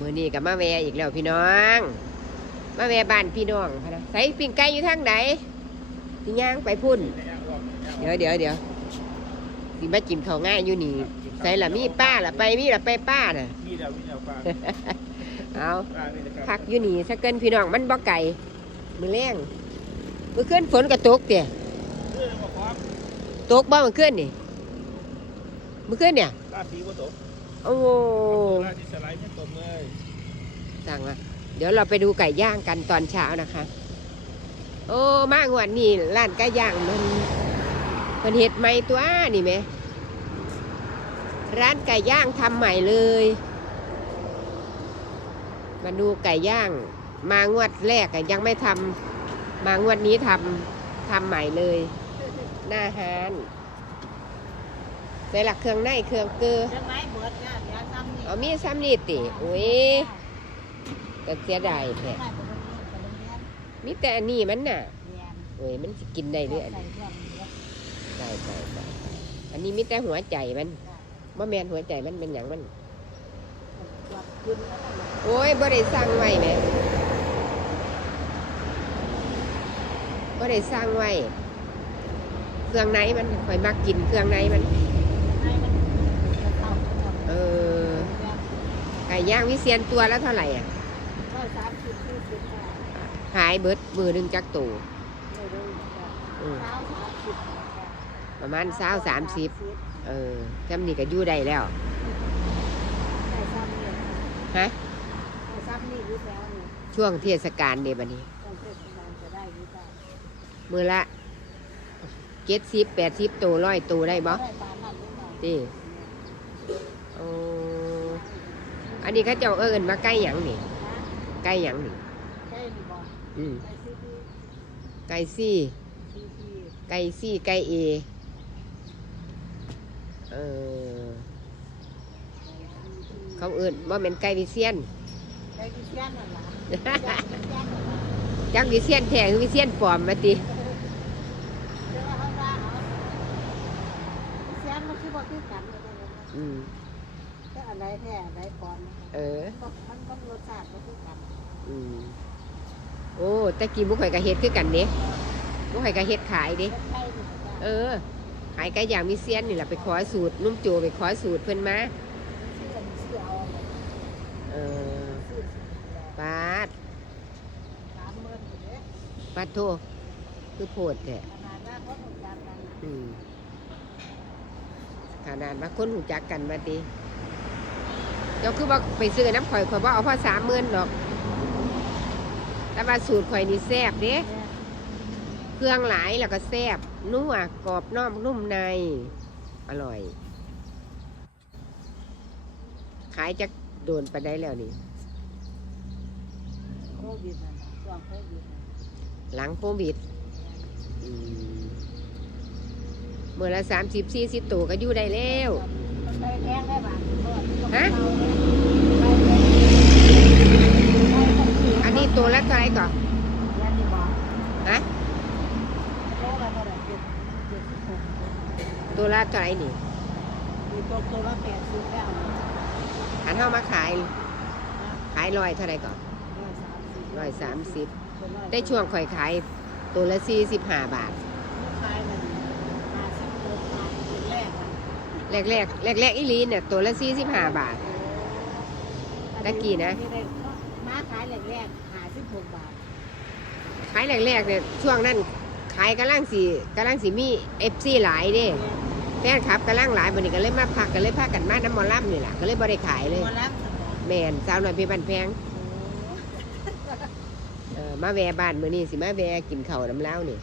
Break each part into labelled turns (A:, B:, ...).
A: มือนี้กับมาแวอีกแล้วพี่น้อง มาแวบ้านพี่น้องพนะใส่ปิ้งไก่อยู่ทางไหนสิย่างไปพุ่น เดี๋ยวเดี๋ยวเดี๋ยวสิมากินข้าง่ายอยู่นี่ใส่ละมีป้าละไปมีละไปป้าน่ะ
B: มีเดียวมีเดียวปลา
A: เอา
B: ปลานี่นะครับ
A: พักอยู่นี่สักเกินพี่น้องมันบ่ไก่มือแรงมือขึ้นฝนกระตกเตี่ย
B: เออมาพร้อม
A: ตกบ่มือขึ้นนี่มือขึ้นเนี่ย
B: ปลาสีวัตถุ
A: โอ้โห
B: ลาที่สไลด์ให้ตบเลย
A: สั่งละเดี๋ยวเราไปดูไก่ย่างกันตอนเช้านะคะ โอ้มางวดนี้ร้านไก่ย่างมันมันเห็ดใหม่ตัวนี่ไหมร้านไก่ย่างทำใหม่เลย มาดูไก่ย่าง มางวดแรกยังไม่ทำมางวดนี้ทำทำใหม่เลย หน้าฮาน ส่หลักเครื่องในเครื่องเกลือ
C: จะไม้เบิดเนี่ยเดี๋ยวซ้ำนี่
A: เอามีซ้ำนี่ติโอ้ยก็เสียดายแท้
C: ได้ไปโรงเรียนไปโรงเรียน
A: มีแต่อันนี้มันน่ะ
C: เรียน
A: โอ้ยมันสิกินได้เรื่อย
C: ใส่เครื่องเยอะ
A: ตายตายตายอันนี้มีแต่หัวใจมันบ่แม่นหัวใจมันเป็นหยังมัน
C: ตรวจคืนแล้วก็เลย
A: โอ้ยบ่ได้สร้างไว้แหมบ่ได้สร้างไว้ เครื่องในมันข่อยมักกินเครื่องในมัน
C: ให้มันจะเข้าไปหมด
A: เออ
C: เรียน
A: ไก่ย่างวิเชียนตัวแล้วเท่าไหร่อะ
C: ร้อยสามสิบสี่สิบค่ะ
A: ขายเบิดมือหนึงจักตู
C: ไม่รู้ค่ะ
A: อืม
C: เช้าสามสิบค่ะ
A: ประมาณเช้าสามสิบเออจำนี่ก็อยู่ได้แล้ว
C: ได้ซ้ำนี่
A: ฮะ
C: ได้ซ้ำนี่รู้แล้วนี่
A: ช่วงเทศกาลเดบันนี้
C: ต้องเทศกาลจะได้รู้ได้
A: มือละเจ็ดสิบแปดสิบตัวร้อยตัวได้บ่
C: ได้ปานนั้นหรือเปล่า
A: ตี โอ้อันนี้เขาเจ้าเอิญมาใกล้หยังนี่
C: นะ
A: ใกล้หยังนี่
C: ใช่หรือเปล่า
A: อืม
C: ใช่ซีพี
A: ไก่ซี่
C: ซีพี
A: ไก่ซี่ไก่เอเออเขาเอิญว่าเป็นไก่วิเซียน
C: ไก่ดิเซียนนั่นล่ะไก่ดิเซียนนั่นล่ะ
A: จักวิเซียนแท้หรือวิเซียนปลอมมาติ
C: เดี๋ยวเขาว่าเอาเสียงมันคือบ่คือกันเลยนะ
A: อืม
C: แต่ อันใดแท้อันใดปลอม
A: เออ
C: มันมันมันรสชาติบ่คือกัน
A: อืมโอ้ตะกี้มุกข่อยกะเฮ็ดคือกันเด้มุกข่อยกะเฮ็ดขายเด้
C: เป็นไข่นี่ก็ได้
A: เออ ขายไก่ย่างวิเซียนนี่แหละไปขอสูตรนุ่มโจไปขอสูตรเพิ่นมา
C: ซื้ออันนี้ซื้อเอา
A: เออ
C: ซื้อซื้อแล้ว
A: ปาด
C: สามหมื่นอยู่เด้
A: ปาดโทคือโพดแท้
C: ขนาดนั้นเขาต้องการกันน่ะ
A: อืมขนาดว่าคนหูจักกันมาติเจ้าคือว่าไปซื้อน้ำข่อยข่อยว่าเอาพอสามหมื่นหรอก แต่ว่าสูตรข่อยนี่แซ่บเด้
C: เนี่ย
A: เครื่องหลายแล้วก็แซ่บนัวกรอบนอกนุ่มใน อร่อย ขายจะโดนไปได้แล้วนี่
C: โควิดนั่นน่ะช่วงโควิดน่ะ
A: หลังโควิดอืมเมื่อละสามสิบสี่สิบตัวก็อยู่ได้แล้ว
C: มันได้แพงได้บาทก็
A: ฮะ
C: เอาเนี่ยไปเลยไปเลย
A: อันนี้ตัวละเท่าไหรก่อน
C: แล้วนี่บ่
A: ฮะ
C: โลละเท่าไหร่เจ็ดเจ็ดสิบหก
A: ตัวละเท่าไหรนี่
C: มีตัวตัวละแปดสิบแล้ว
A: อันเข้ามาขาย ขายลอยเท่าไหรก่อน
C: ร้อยสามสิบ
A: ร้อยสามสิบได้ช่วงข่อยขายตัวละสี่สิบห้าบาท
C: ขายมันห้าสิบหกบาทเป็นแรกอะ
A: แรกแรกแรกแรกๆอีหลีเนี่ยตัวละสี่สิบห้าบาทได้กี่นะ
C: ได้มาขายแรกๆห้าสิบหกบาท
A: ขายแรกแรกๆเนี่ยช่วงนั้นขายกำลังสีกำลังสีมีเอฟซีหลายเด้แฟนคลับกำลังหลายวันนี้ก็เลยมาพักก็เลยพากันมาน้ำหมอลำนี่แหละก็เลยบ่ได้ขายเลย
C: มารับสมอง
A: แมนสาวหน่อยพี่บันแพงเออมาแวะบ้านมื้อนี้สิมาแวะกินข้าวน้ำเล้าวนี่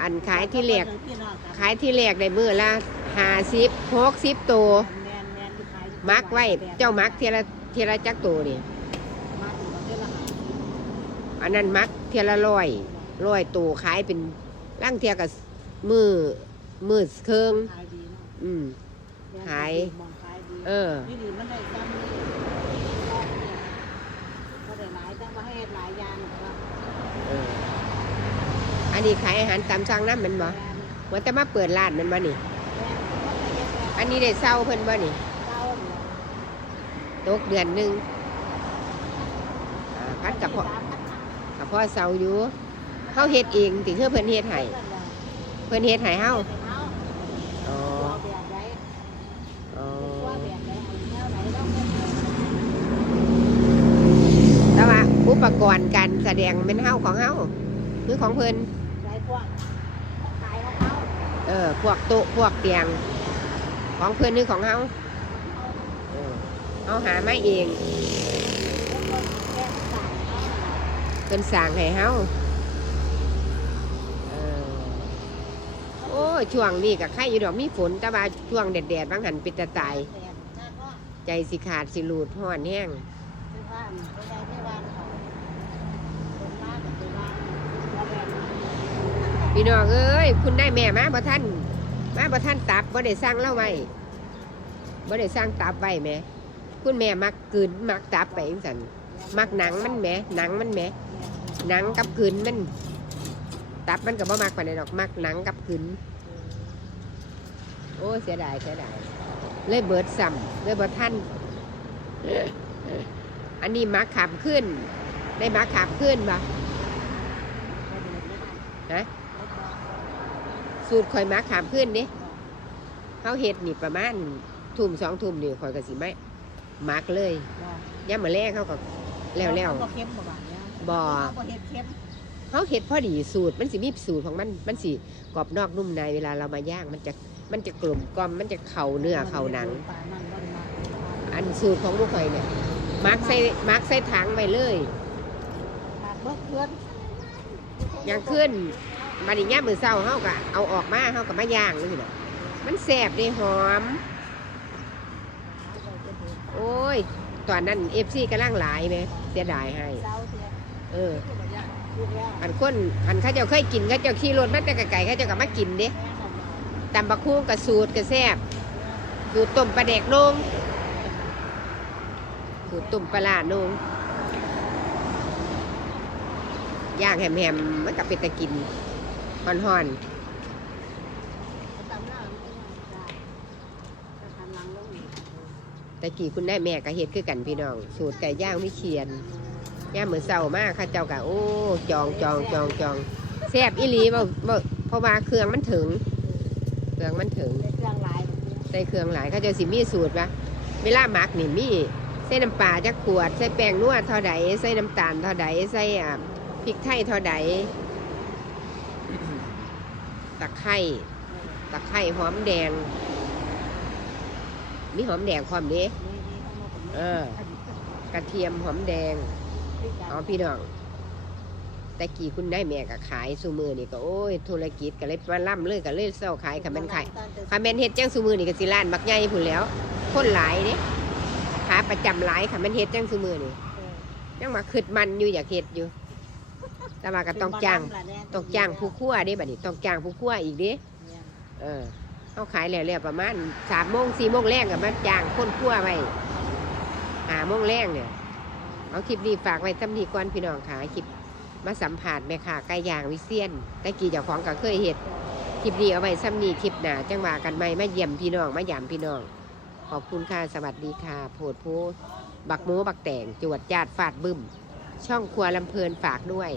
A: อันขายที่แรก
C: พี่น้องครับ
A: ขายที่แรกได้มื้อละ ห้าสิบหกสิบตัว
C: แมนแมนที่ขายอยู่
A: มักไว้ เจ้ามักเทยละเทยละจักตัวนี่
C: มาถึงประเทศละห้าสิบ
A: อันนั้นมักเทยละร้อยร้อยตัวขายเป็นร่างเทียกับมือมือเครื่อง
C: ขายดีเนาะ
A: อืม
C: แม่น
A: ขาย
C: มองขายดี
A: เออ
C: นี่ดีมันได้ซ้ำนี่รอบเนี่ยก็ได้หลายแต่ว่าให้เฮ็ดหลายอย่างนะครับ
A: เออ อันนี้ขายอาหารตามสั่งน้ำแมันบ่
C: แม่น
A: ว่าแต่มาเปิดร้านแมันบ่นี่ อันนี้ได้เศร้าเพิ่นบ่นี่
C: เจ้าเนี่ย
A: โตกเดือนหนึ่งอ่าพัดกับพ่อกับพ่อเสาอยู่เขาเฮ็ดเองติเพื่อเพิ่นเฮ็ดให้เพิ่นเฮ็ดให้เฮาอ๋ออ๋อแต่ว่าอุปกรณ์การแสดงเป็นเฮาของเฮาคือของเพิ่นเออ พวกโต๊ะพวกเตียง ของเพิ่อนหรือของเฮาเอาหาไมาเองเพิ่นสั่งให้เฮาโอ้ช่วงนี้กับใครอยู่ดอกมีฝนแต่ว่าช่วงแดดๆบางหันเป็นตะตาย ใจสิขาดสิหลุดห่อนแห้งพี่น้องเอ้ย คุณได้แม่มาบ่ท่าน มาบ่ท่านตับบ่ได้สร้างเล่าไว้บ่ได้สร้างตับไว้แหม่คุณแม่มักกืนมักตับไปจังซั่นมักหนังมันแหมหนังมันแหมหนังกับกืนมัน ตับมันก็บ่มักปานใดดอกมักหนังกับกืนโอ้เสียดายเสียดายเลยเบิดซ้ำเลยบ่ท่านอันนี้มักขับขึ้น ได้มักขับขึ้นบ่ฮะ สูตรข่อยมาขามขึ้นนี่เขาเฮ็ดนี่ประมาณทุ่มสองทุ่มนี่ข่อยก็สิไม่มักเลยย่ำมาแรกเขาก็แล้วแล้ว
C: บ่เค็มบ่บาดเนี่ย
A: บ่
C: บ่เฮ็ดเค็ม
A: เขาเฮ็ดพอดีสูตรมันสิมีสูตรของมันมันสิกรอบนอกนุ่มในเวลาเรามาย่างมันจะมันจะกลมกล่อมมันจะเข่าเนื้อเข่าหนัง
C: ปลานั่นบ่ได้มา
A: อันสูตรของพวกข่อยเนี่ยมักใส่มักใส่ถังไว้เลย
C: ปลาเบิดเพื่อน
A: ย่างขึ้น มาดิย่ามือเศร้าเขาก็เอาออกมาเขาก็มาย่างนี่น่ะมันแซ่บเด้หอม โอ้ย ตอนนั้นเอฟซีกำลังหลายไหมเสียดายให้
C: เอ
A: อ
C: ลูกแล้ว
A: อันคนอันเขาเจ้าเคยกินเขาเจ้าขี่รถมาแต่ไก่เขาเจ้าก็มากินเด้ตำบักคุ้งกับสูตรกับแซ่บสูตรต้มปลาแดกนงสูตรต้มปลาลาดนงย่างแหมๆมันก็เป็นตะกิน ห่อน
C: หน้ามัน
A: ตะกี้คุณได้แม่ก็เฮ็ดคือกันพี่น้อง สูตรไก่ย่างวิเชียนย่ามมือนเศร้ามากข้าเจ้าก็โอ้จองจองจองจองแซ่บอีหลีบ่บ่เพราะว่าเครื่องมันถึง เครื่องมันถึง
C: เป็นเครื่องหลาย
A: ใส่เครื่องหลายเขาจะสิมีสูตรปะเวลาหมักนี่มีใส่น้ำปลาจักขวด ใส่แป้งนวดเท่าใดใส่น้ำตาลเท่าใดใส่พริกไทยเท่าใด ตะไคร้ตะไคร้หอมแดง มีหอมแดงความนี้
C: นี่นี่เอามาผม
A: เออกระเทียมหอมแดงอ๋อพี่น้องแต่กี้คุณได้แม่ก็ขายซูมือนี่ก็โอ้ยธุรกิจก็เลยมาล่ำเลยก็เลยเศร้าขายค่ะมันขายคาแมนเฮ็ดจังซูมือนี่ก็สิล้านบักใหญ่พุ่นแหล้วคนหลายเด้ขาประจำหลายค่ะแมันเฮ็ดจังซูมือนี่ยังมาขึ้นมันอยู่อยากเฮ็ดอยู่ แต่ว่าก็ต้องจ้างต้องจ้างผู้คั่วเด้บัดนี้ต้องจ้างผู้คั่วอีกเด้เออเขาขายแล้วๆประมาณสามโมงสี่โมงแรงก็มาจ้างคนคั่วไว้หาโมงแรงเนี่ยเอาคลิปนี้ฝากไว้ซ้ำนี้ก่อนพี่น้องค่ะคลิปมาสัมผัสแม่ค่ะไก่ย่างวิเซียนแต่กี้เจ้าของก็เคยเฮ็ดคลิปนี้เอาไว้ซ้ำนี้คลิปหน้าจังหวะกันไหมมาเยี่ยมพี่น้องมาหยามพี่น้อง ขอบคุณค่ะสวัสดีค่ะโพดโพบักโมบักแต่งจวดจาดฟาดบึ้ม ช่องครัวลำเพลินฝากด้วย